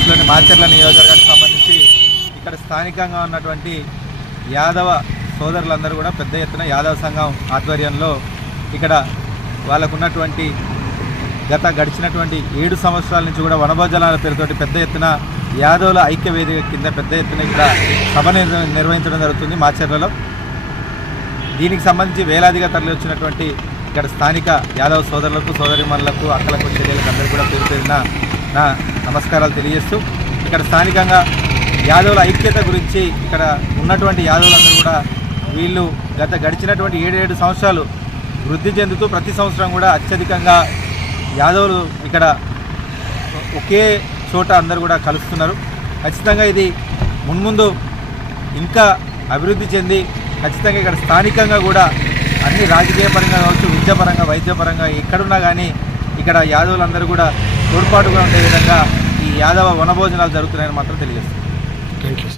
ఆంధ్రప్రదేశ్లోని మాచర్ల నియోజకవర్గానికి సంబంధించి ఇక్కడ స్థానికంగా ఉన్నటువంటి యాదవ సోదరులందరూ కూడా పెద్ద ఎత్తున యాదవ సంఘం ఆధ్వర్యంలో ఇక్కడ వాళ్ళకున్నటువంటి గడిచినటువంటి 7 సంవత్సరాల నుంచి కూడా వనభోజనాల పేరుతోటి పెద్ద ఎత్తున యాదవుల ఐక్య వేదిక కింద పెద్ద ఎత్తున ఇక్కడ సభ నిర్వహించడం జరుగుతుంది మాచర్లలో. దీనికి సంబంధించి వేలాదిగా తరలి వచ్చినటువంటి ఇక్కడ స్థానిక యాదవ సోదరులకు, సోదరిమణులకు, అక్కలకు, చెల్లెలకు అందరికీ కూడా పేరు పేరున నా నమస్కారాలు తెలియజేస్తూ ఇక్కడ స్థానికంగా యాదవుల ఐక్యత గురించి ఇక్కడ ఉన్నటువంటి యాదవులందరూ కూడా వీళ్ళు గడిచినటువంటి 7 సంవత్సరాలు వృద్ధి చెందుతూ ప్రతి సంవత్సరం కూడా అత్యధికంగా యాదవులు ఇక్కడ ఒకే చోట అందరూ కూడా కలుస్తున్నారు. ఖచ్చితంగా ఇది మున్ముందు ఇంకా అభివృద్ధి చెంది ఖచ్చితంగా ఇక్కడ స్థానికంగా కూడా అన్ని రాజకీయ పరంగా కావచ్చు, విద్యాపరంగా, వైద్యపరంగా ఎక్కడున్నా కానీ ఇక్కడ యాదవులందరూ కూడా తోడ్పాటుగా ఉండే విధంగా ఈ యాదవ వనభోజనాలు జరుగుతున్నాయని మాత్రం తెలియజేస్తుంది. Thank you.